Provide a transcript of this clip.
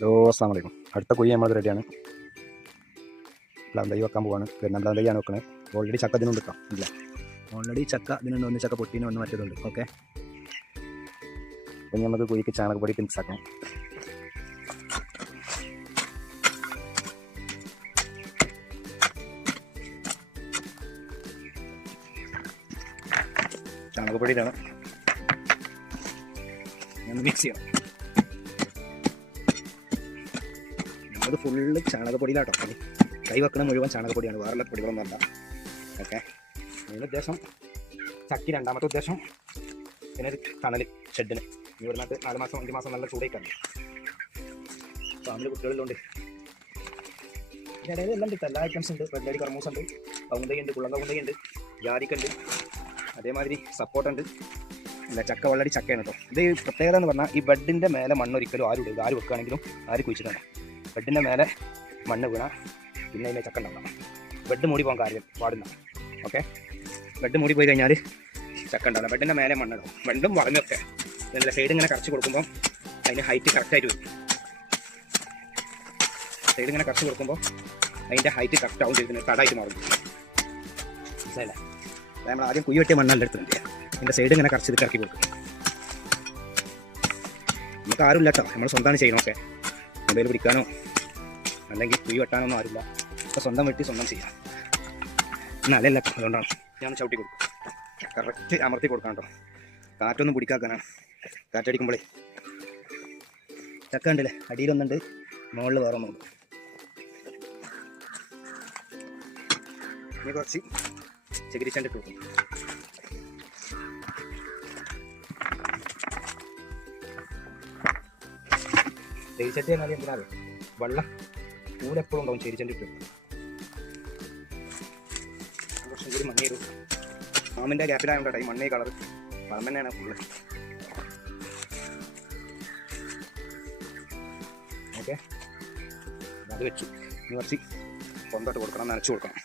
Hello, അസ്സാം വലൈക്കും. അടുത്ത കുഴി നമ്മൾ റെഡിയാണ്. പ്ലാൻ തൈ വെക്കാൻ പോവാണ്. പിന്നെ പ്ലാൻ തൈയാണ് വെക്കണത്. ഓൾറെഡി ചക്ക ഇതിനുണ്ട് കേട്ടോ. ഇല്ല, ഓൾറെഡി ചക്ക ഇതിനുണ്ട്. ഒന്ന് ചക്ക പൊട്ടീനെ ഒന്ന് മറ്റേതുണ്ട്. ഓക്കെ, അപ്പം നമുക്ക് കുഴിക്ക് ചാണകപ്പൊടി മിക്സ് ആക്കണം. ചാണകപ്പൊടിയിലാണ് മിക്സ് ചെയ്യണം. അത് ഫുള്ള് ചാണകപ്പൊടിയിലാട്ടോ. കൈ വെക്കണ മുഴുവൻ ചാണകപ്പൊടിയാണ്, വേറെ പൊടികളൊന്നും അല്ല. ഓക്കെ, അതിൻ്റെ ഉദ്ദേശം ചക്കി. രണ്ടാമത്തെ ഉദ്ദേശം പിന്നെ ഒരു തണൽ ഷെഡിന്. ഇവിടുന്ന് 4 മാസം 5 മാസം നല്ല ചൂടേക്കാണ്. ഫാമിലി കുട്ടികളിലുണ്ട്. ഇടയിൽ എല്ലാം ഉണ്ട്, എല്ലാ ഐറ്റംസ് ഉണ്ട്. റെഡ് ലേഡി കർമൂസ് ഉണ്ട്, കവുന്തയുണ്ട്, കുള്ളങ്കവുന്തയുണ്ട്, ജാതിക്കുണ്ട്, അതേമാതിരി സപ്പോർട്ടുണ്ട്. അല്ല, ചക്ക ഓൾറെഡി ചക്കയാണ് കേട്ടോ. ഇത് പ്രത്യേകത എന്ന് പറഞ്ഞാൽ ഈ ബെഡിൻ്റെ മേലെ മണ്ണ് ഒരിക്കലും ആരും വെക്കുകയാണെങ്കിലും ആര് കുഴിച്ചിട്ടാണ്. ബെഡിൻ്റെ മേലെ മണ്ണ് വീണാൽ പിന്നെ അതിനെ ചക്ക ഉണ്ടാവണം. ബെഡ് മൂടി പോകാൻ കാര്യം പാടില്ല. ഓക്കെ, ബെഡ് മൂടി പോയി കഴിഞ്ഞാൽ ചക്ക ഉണ്ടാവില്ല. ബെഡിൻ്റെ മേലെ മണ്ണിടും. ബെഡും വളഞ്ഞൊക്കെ ഇതിൻ്റെ സൈഡ് ഇങ്ങനെ കറച്ച് കൊടുക്കുമ്പോൾ അതിന് ഹൈറ്റ് കറക്റ്റായിട്ട് വരും. സൈഡ് ഇങ്ങനെ കറച്ച് കൊടുക്കുമ്പോൾ അതിൻ്റെ ഹൈറ്റ് കറക്റ്റ് ആവും ചെയ്തിട്ട് തടായിട്ട് മാറും. മനസ്സിലായില്ലേ? നമ്മൾ ആദ്യം കുഴി വെട്ടിയ മണ്ണല്ല എടുത്തിട്ടുണ്ട്. അതിൻ്റെ സൈഡ് ഇങ്ങനെ കറച്ച് ഇത് ഇറക്കി കൊടുക്കും. നമുക്ക് ആരും ഇല്ല കേട്ടോ, നമ്മൾ സ്വന്തമാണ് ചെയ്യണമൊക്കെ. മൊബൈൽ പിടിക്കാനോ അല്ലെങ്കിൽ കുഴി വെട്ടാനൊന്നും ആരില്ല. അപ്പോൾ സ്വന്തം വെട്ടി സ്വന്തം ചെയ്യാം. നല്ലല്ല, അതുകൊണ്ടാണ് ഞാൻ ചവിട്ടി കൊടുക്കും. കറക്റ്റ് അമർത്തി കൊടുക്കണം കേട്ടോ. കാറ്റൊന്നും പിടിക്കാക്കാനാണ്. കാറ്റടിക്കുമ്പോഴേ ചക്ക ഉണ്ടല്ലേ, അടിയിലൊന്നുണ്ട്, മുകളിൽ വേറെ ഒന്നുണ്ട്. ഇനി കുറച്ച് ചകിരിച്ചണ്ടിട്ട് കൊടുക്കും. ചെരിച്ചട്ടി എന്നാൽ എന്തിനാണ് വെള്ളം നൂലെപ്പോഴും ഉണ്ടാവും. ചെരിച്ചണ്ടിട്ട് കുറച്ചും കൂടി മണ്ണേരും. മാമിൻ്റെ ഗ്യാപ്പിലായോട്ടോ ഈ മണ്ണേ കളർ വളം തന്നെയാണ് ഫുള്ള്. ഓക്കെ, അത് വെച്ചു. ഇനി കുറച്ച് കൊന്തോട്ട് കൊടുക്കണം, നനച്ചു കൊടുക്കണം.